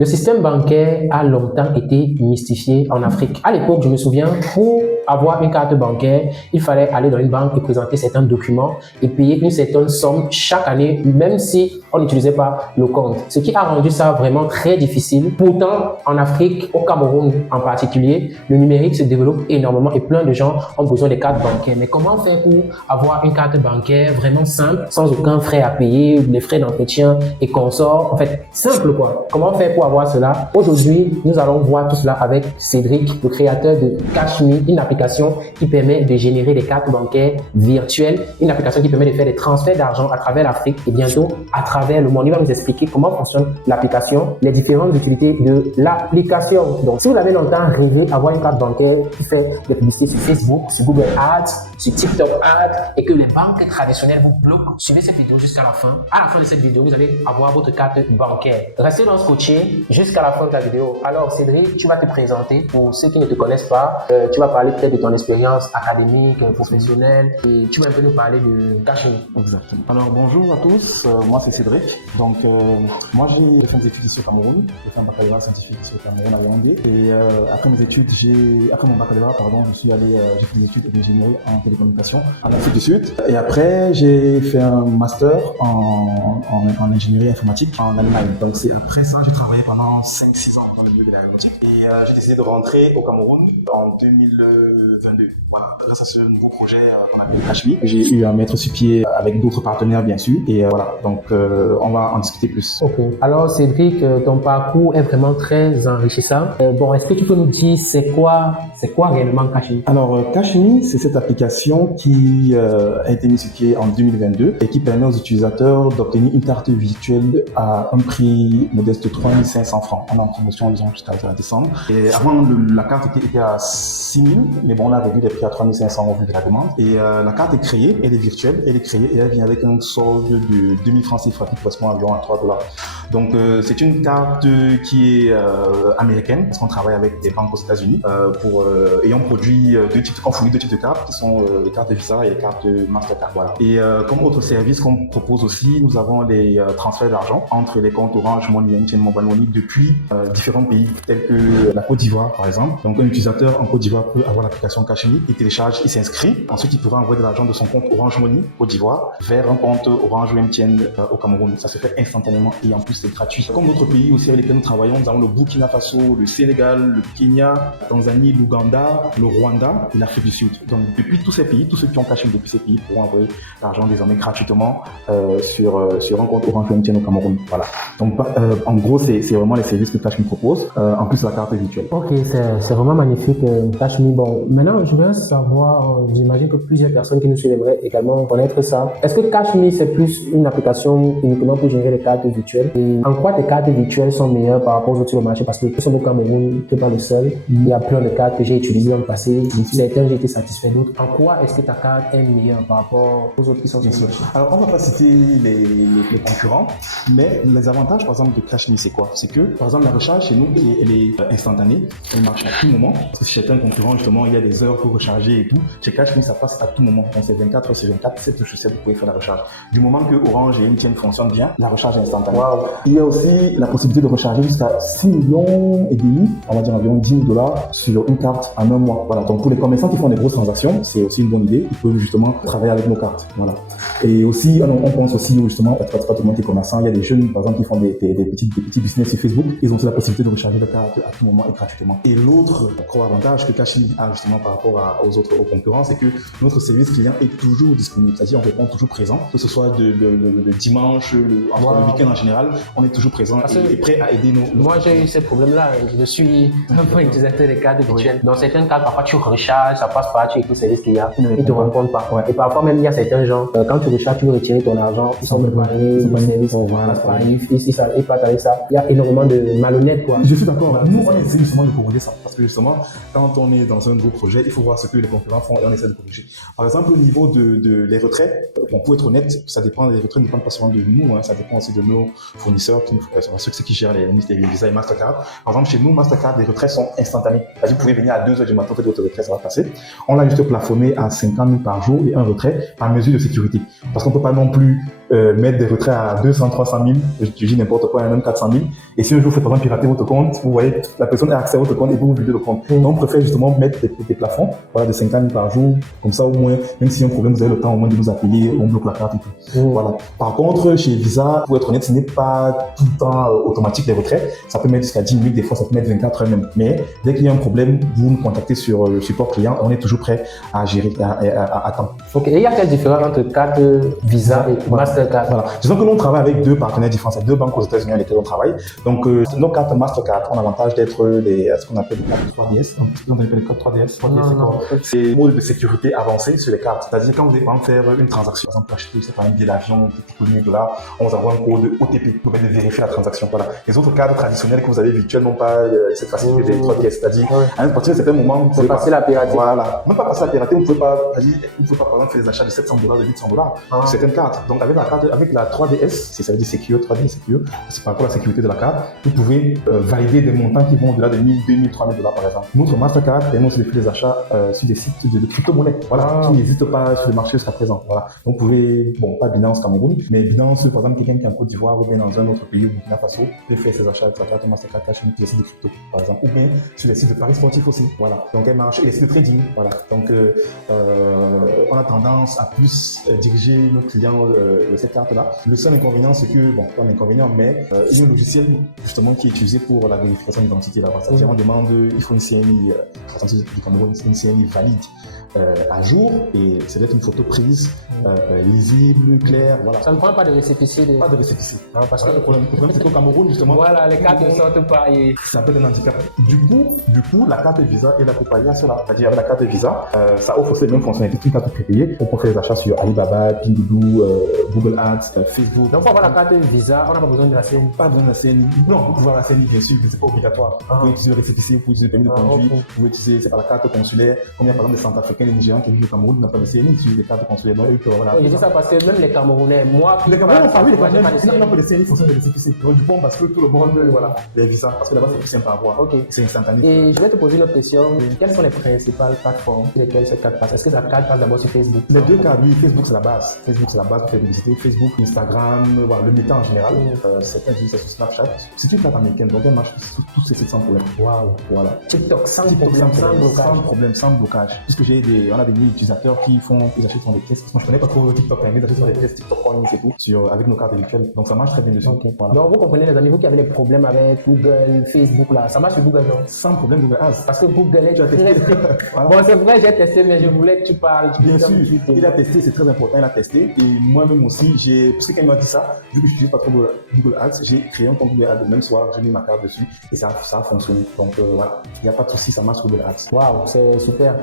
Le système bancaire a longtemps été mystifié en Afrique. À l'époque, je me souviens, pour avoir une carte bancaire, il fallait aller dans une banque et présenter certains documents et payer une certaine somme chaque année, même si on n'utilisait pas le compte. Ce qui a rendu ça vraiment très difficile. Pourtant, en Afrique, au Cameroun en particulier, le numérique se développe énormément et plein de gens ont besoin des cartes bancaires. Mais comment faire pour avoir une carte bancaire vraiment simple, sans aucun frais à payer, les frais d'entretien et consorts? En fait, simple quoi. Comment faire pour avoir cela? Aujourd'hui, nous allons voir tout cela avec Cédric, le créateur de Cash.me, une application qui permet de générer des cartes bancaires virtuelles, une application qui permet de faire des transferts d'argent à travers l'Afrique et bientôt à travers le monde. Il va nous expliquer comment fonctionne l'application, les différentes utilités de l'application. Donc, si vous avez longtemps rêvé d'avoir une carte bancaire qui fait des publicités sur Facebook, sur Google Ads, sur TikTok Ads et que les banques traditionnelles vous bloquent, suivez cette vidéo jusqu'à la fin. À la fin de cette vidéo, vous allez avoir votre carte bancaire. Restez dans ce coaching jusqu'à la fin de la vidéo. Alors, Cédric, tu vas te présenter pour ceux qui ne te connaissent pas. Tu vas parler peut-être de ton expérience académique, professionnelle et tu vas un peu nous parler de Cash.me. Exactement. Alors, bonjour à tous. Moi, c'est Cédric. Donc, moi, j'ai fait mes études ici au Cameroun. J'ai fait un baccalauréat scientifique ici au Cameroun à Yaoundé. Et après mes études, après mon baccalauréat, je suis allé, j'ai fait des études d'ingénierie en télécommunications à l'Afrique du Sud. Et après, j'ai fait un master en ingénierie informatique en Allemagne. Donc, c'est après ça, j'ai travaillé pendant 5-6 ans dans le milieu de l'aéronautique. Et j'ai décidé de rentrer au Cameroun en 2022. Voilà, grâce à ce nouveau projet qu'on appelle Cash.me. J'ai eu à mettre sur pied avec d'autres partenaires, bien sûr. Et voilà, donc on va en discuter plus. Ok. Alors Cédric, ton parcours est vraiment très enrichissant. Bon, est-ce que tu peux nous dire c'est quoi réellement Cash.me? Alors Cash.me, c'est cette application qui a été mise sur pied en 2022 et qui permet aux utilisateurs d'obtenir une carte virtuelle à un prix modeste de 3500 francs. On est en promotion disons jusqu'à décembre. Et avant, la carte était à 6000, mais bon, on a réduit les prix à 3500 au vu de la demande. Et la carte est créée, elle est virtuelle, elle est créée et elle vient avec un solde de 2000 francs CFA qui correspond environ à $3. Donc c'est une carte qui est américaine parce qu'on travaille avec des banques aux États-Unis et on produit on fournit deux types de cartes qui sont les cartes Visa et les cartes Mastercard. Voilà. Et comme autre service qu'on propose aussi, nous avons les transferts d'argent entre les comptes Orange Money et MTN Mobile Money depuis différents pays tels que la Côte d'Ivoire par exemple. Donc un utilisateur en Côte d'Ivoire peut avoir l'application Cash.me, il télécharge, il s'inscrit, ensuite il pourra envoyer de l'argent de son compte Orange Money Côte d'Ivoire vers un compte Orange ou MTN au Cameroun. Ça se fait instantanément et en plus c'est gratuit. Comme d'autres pays aussi avec lesquels nous travaillons, nous avons le Burkina Faso, le Sénégal, le Kenya, la Tanzanie, l'Ouganda, le Rwanda et l'Afrique du Sud. Donc depuis tous ces pays, tous ceux qui ont Cash.me depuis ces pays pourront envoyer l'argent désormais gratuitement sur un compte Orange ou MTN au Cameroun. Voilà. Donc en gros c'est vraiment les services que Cash.me propose, en plus la carte virtuelle. Ok, c'est vraiment magnifique Cash.me. Bon, maintenant je veux savoir, j'imagine que plusieurs personnes qui nous suivent aimeraient également connaître ça. Est-ce que Cash.me c'est plus une application uniquement pour générer des cartes virtuelles? Et en quoi tes cartes virtuelles sont meilleures par rapport aux autres sur le marché? Parce que nous sommes au Cameroun, tu n'es pas le seul. Il y a plein de cartes que j'ai utilisées dans le passé. Certaines j'ai été satisfait, d'autres. En quoi est-ce que ta carte est meilleure par rapport aux autres qui sont sur le marché? Alors on ne va pas citer les concurrents, mais les avantages par exemple de Cash.me c'est quoi? C'est que par exemple la recharge chez nous elle est instantanée, elle marche à tout moment. Parce que chez certains concurrents justement il y a des heures pour recharger et tout. Chez Cash.me ça passe à tout moment. Donc c'est 24 heures sur 24, 7 sur 7 vous pouvez faire la recharge. Du moment que Orange et MTN fonctionnent bien, la recharge est instantanée. Wow. Il y a aussi la possibilité de recharger jusqu'à 6 millions et demi, on va dire environ 10 000 $ sur une carte en un mois. Voilà. Donc pour les commerçants qui font des grosses transactions, c'est aussi une bonne idée. Ils peuvent justement travailler avec nos cartes. Voilà. Et aussi, on pense aussi justement, pas tout le monde qui est commerçant. Il y a des jeunes, par exemple, qui font des petits business sur Facebook. Ils ont aussi la possibilité de recharger leur carte à tout moment et gratuitement. Et l'autre gros avantage que Cash.me a justement par rapport aux concurrents, c'est que notre service client est toujours disponible. C'est-à-dire, on répond toujours présent, que ce soit le dimanche, le week-end en général, on est toujours présent et prêt à aider nos. Moi, j'ai eu ce problème-là. Je suis un peu utilisateur des cartes virtuelles. Dans certaines cartes, parfois tu recharges, ça passe par, tu écoutes le service qu'il y a, ils ne te répondent pas. Ouais. Et parfois même, il y a certains gens, quand tu recharges, tu veux retirer ton argent, ils sont préparés, le service, ils partent avec ça. Il y a énormément de malhonnêtes, quoi. Je suis d'accord. Nous, on essaie justement de corriger ça. Parce que justement, quand on est dans un gros projet, il faut voir ce que les concurrents font et on essaie de corriger. Par exemple, au niveau de les retraits, bon, pour être honnête, ça dépend, les retraits ne dépendent pas seulement de nous, hein, ça dépend aussi de nos fournisseurs, ceux qui gèrent les Visa et Mastercard. Par exemple, chez nous, Mastercard, les retraits sont instantanés. C'est-à-dire, vous pouvez venir à 2h du matin, faites votre retrait, ça va passer. On l'a juste plafonné à 50 000 par jour et un retrait par mesure de sécurité. Parce qu'on ne peut pas non plus mettre des retraits à 200, 300 000, je dis n'importe quoi, même 400 000. Et si un jour vous faites par exemple pirater votre compte, vous voyez, la personne a accès à votre compte et vous videz le compte. Donc on préfère justement mettre des plafonds, voilà, de 50 000 par jour, comme ça au moins, même s'il y a un problème, vous avez le temps au moins de nous appeler, on bloque la carte et tout. Voilà. Par contre, chez Visa, pour être honnête, ce n'est pas tout le temps automatique les retraits. Ça peut mettre jusqu'à 10 minutes, des fois ça peut mettre 24 heures même. Mais dès qu'il y a un problème, vous nous contactez sur le support client, on est toujours prêt à gérer, à temps. Ok, et il y a quelle différence entre carte Visa et Mastercard? Voilà. Disons que nous on travaille avec deux partenaires différents, c'est deux banques aux États-Unis avec lesquelles on travaille. Donc nos cartes Mastercard ont l'avantage d'être ce qu'on appelle des cartes 3DS. Donc on appelle les codes 3DS. 3DS c'est quoi? C'est mode de sécurité avancé sur les cartes. C'est-à-dire quand vous allez faire une transaction, par exemple acheter c'est pas un billet d'avion qui coûte 1000 $, on vous envoie un code OTP pour vérifier la transaction. Voilà. Les autres cartes traditionnelles que vous avez virtuelles n'ont pas cette facilité des 3DS. C'est-à-dire à partir d'un certain moment, vous pouvez passer la pirater. Voilà. Même pas passer la pirater, vous ne pouvez pas par exemple faire des achats de 700 $, de 800 $. Certaines cartes. Donc avec la carte, avec la 3DS, ça veut dire Secure, 3D Secure, c'est par rapport à la sécurité de la carte, vous pouvez valider des montants qui vont au-delà de 1000, 2000, 3000 $ par exemple. Notre Mastercard permet aussi de faire des achats sur des sites de crypto-monnaies, voilà, qui n'existent pas sur le marché jusqu'à présent. Voilà. Donc vous pouvez, bon, pas Binance Cameroun, mais Binance, par exemple, quelqu'un qui est en Côte d'Ivoire ou bien dans un autre pays, au Burkina Faso, peut faire ses achats avec sa carte Mastercard Cash sur les sites de crypto, par exemple, ou bien sur les sites de paris sportifs aussi. Voilà. Donc elle marche, et les sites de trading. Voilà. Donc on a tendance à plus diriger nos clients de cette carte-là. Le seul inconvénient, c'est que, bon, pas un inconvénient, mais il y a un logiciel justement qui est utilisé pour la vérification d'identité là-bas. C'est-à-dire on demande, il faut une CNI, du Cameroun, une CNI valide à jour, et c'est d'être une photo prise, lisible, claire, voilà. Ça ne prend pas de récépissé. Pas de récépissé. Non, parce que le problème c'est qu'au Cameroun, justement, voilà, les cartes ne sortent pas. Et... ça peut être un handicap. Du coup, la carte Visa est accompagnée à cela. C'est-à-dire, avec la carte Visa, ça offre aussi les mêmes fonctionnalités qu'une carte prépayée. On peut faire des achats sur Alibaba, Pinduoduo, Google Ads, Facebook. Donc, pour avoir la carte Visa, on n'a pas besoin de la CNI. Pas besoin de la CNI. Non, vous pouvez avoir la CNI, bien sûr, mais c'est pas obligatoire. Vous pouvez utiliser le récépissé, vous pouvez utiliser le permis de conduire, vous pouvez utiliser, c'est pas la carte consulaire. Comme il y a par exemple des Centrafricains, des Nigérians qui vivent au Cameroun, n'ont pas de CNI, ils utilisent des cartes consulaires. Donc, eux peuvent avoir la. Je dis ça parce que même les Camerounais, moi, les Camerounais, oui, les CNI fonctionnent avec les récépissés. Donc, du coup, on bascule tout le monde, voilà, les visas, parce que là-bas, c'est plus simple à avoir. Ok. C'est instantané. Et je vais te poser une autre question. Quelles sont les principales plateformes sur lesquelles cette carte passe? Est-ce que la carte passe d'abord sur Facebook? Les deux cas, oui, Facebook c'est la base. Facebook c'est la base pour faire publicité. Facebook, Instagram, voilà, le méta en général. Certains utilisent ça sur Snapchat. C'est une carte américaine, donc elle marche sur tous ces sites sans problème. Waouh. Voilà. TikTok sans problème, sans blocage. Puisque on a des milliers d'utilisateurs qui achètent sur des pièces. Moi je connais pas trop TikTok, mais ils achètent sur des pièces TikTok Coins et tout, avec nos cartes virtuelles. Donc ça marche très bien dessus. Okay. Voilà. Donc vous comprenez les amis, vous qui avez des problèmes avec Google, Facebook là, ça marche sur Google non? Sans problème Google Ads. Parce que Google est très strict. Voilà. Bon c'est vrai j'ai testé mais je voulais que tu parles. Bien sûr, il a testé, c'est très important, il a testé. Et moi-même aussi, parce que quand il m'a dit ça, vu que je n'utilise pas trop Google Ads, j'ai créé un compte Google Ads le même soir, j'ai mis ma carte dessus et ça a fonctionné. Donc voilà, il n'y a pas de souci, ça marche sur Google Ads. Waouh, c'est super.